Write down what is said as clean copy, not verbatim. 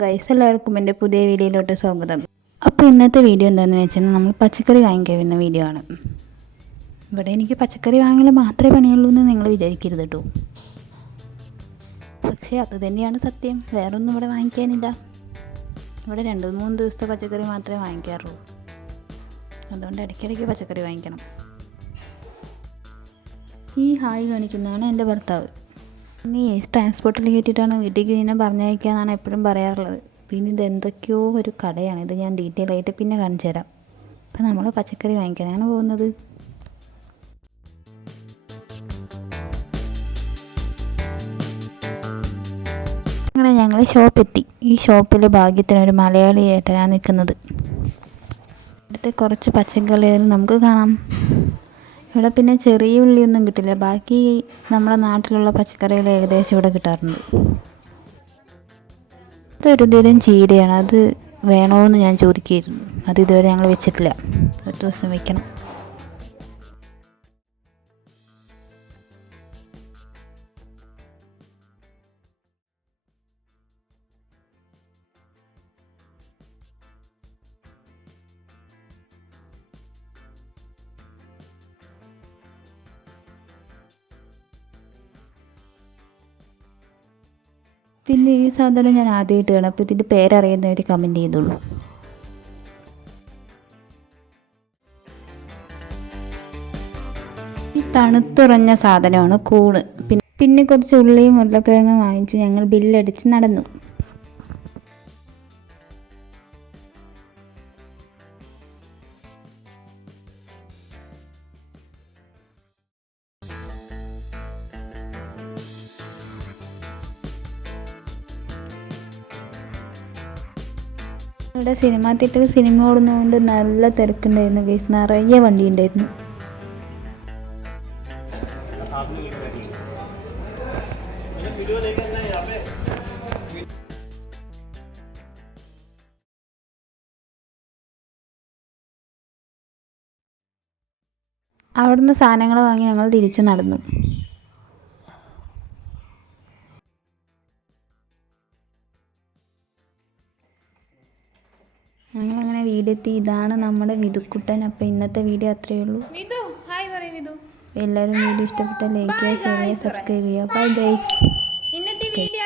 Guys, എല്ലാവർക്കും എൻ്റെ പുതിയ വീഡിയോയിലോട്ട് സ്വാഗതം. അപ്പോൾ ഇന്നത്തെ വീഡിയോ എന്താണെന്ന് വെച്ചാൽ നമ്മൾ പച്ചക്കറി വാങ്ങിക്കാൻ വരുന്ന വീഡിയോ ആണ്. ഇവിടെ എനിക്ക് പച്ചക്കറി വാങ്ങൽ മാത്രമേ പണിയുള്ളൂ എന്ന് നിങ്ങൾ വിചാരിക്കരുത് കേട്ടോ. പക്ഷേ അത് തന്നെയാണ് സത്യം. വേറൊന്നും ഇവിടെ വാങ്ങിക്കാനില്ല. ഇവിടെ 2-3 ദിവസത്തെ പച്ചക്കറി മാത്രമേ വാങ്ങിക്കാറുള്ളൂ. അതുകൊണ്ട് ഇടയ്ക്കിടയ്ക്ക് പച്ചക്കറി വാങ്ങിക്കണം. ഈ ഹായ് കാണിക്കുന്നതാണ് എൻ്റെ ഭർത്താവ്. നീ ട്രാൻസ്പോർട്ടിൽ കയറ്റിയിട്ടാണ് വീട്ടിലേക്ക് ഇങ്ങനെ പറഞ്ഞയക്കാന്നാണ് എപ്പോഴും പറയാറുള്ളത്. പിന്നെ ഇത് എന്തൊക്കെയോ ഒരു കടയാണ്. ഇത് ഞാൻ ഡീറ്റെയിൽ ആയിട്ട് പിന്നെ കാണിച്ചു തരാം. അപ്പം നമ്മൾ പച്ചക്കറി വാങ്ങിക്കാനാണ് പോകുന്നത്. അങ്ങനെ ഞങ്ങൾ ഷോപ്പെത്തി. ഈ ഷോപ്പിൽ ഭാഗ്യത്തിനൊരു മലയാളി ഏട്ടനാണ് നിൽക്കുന്നത്. ഇവിടുത്തെ കുറച്ച് പച്ചക്കറികൾ നമുക്ക് കാണാം. ഇവിടെ പിന്നെ ചെറിയ ഉള്ളിയൊന്നും കിട്ടില്ല. ബാക്കി നമ്മുടെ നാട്ടിലുള്ള പച്ചക്കറികൾ ഏകദേശം ഇവിടെ കിട്ടാറുണ്ട്. ഇതൊരു തരം ചീരയാണ്. അത് വേണമെന്ന് ഞാൻ ചോദിക്കുകയായിരുന്നു. അത് ഇതുവരെ ഞങ്ങൾ വെച്ചിട്ടില്ല. ഒരു ദിവസം വെക്കണം. പിന്നെ ഈ സാധനം ഞാൻ ആദ്യമായിട്ട് കാണാം. അപ്പോൾ ഇതിൻ്റെ പേരറിയുന്നവർ കമൻറ്റ് ചെയ്തോളൂ. ഈ തണുത്തുറഞ്ഞ സാധനമാണ് കൂണ്. പിന്നെ കുറച്ച് ഉള്ളിയും ഉരുളക്കിഴങ്ങും വാങ്ങിച്ചു ഞങ്ങൾ ബില്ലടിച്ച് നടന്നു. ഇവിടെ സിനിമ തിയേറ്ററിൽ സിനിമ ഓടുന്നതുകൊണ്ട് നല്ല തിരക്കുണ്ടായിരുന്നു ഗൈസ്. നിറയെ വണ്ടി ഉണ്ടായിരുന്നു. അവിടുന്ന് സാധനങ്ങൾ വാങ്ങി ഞങ്ങൾ തിരിച്ചു നടന്നു. ഞങ്ങളങ്ങനെ വീടെത്തി. ഇതാണ് നമ്മുടെ വിധുക്കുട്ടൻ. അപ്പോൾ ഇന്നത്തെ വീഡിയോ അത്രയേ ഉള്ളൂ. എല്ലാവരും വീഡിയോ ഇഷ്ടപ്പെട്ടാൽ ലൈക്ക് ചെയ്യുക, ഷെയർ ചെയ്യുക, സബ്സ്ക്രൈബ് ചെയ്യുക. Bye guys. ഇന്നത്തെ വീഡിയോ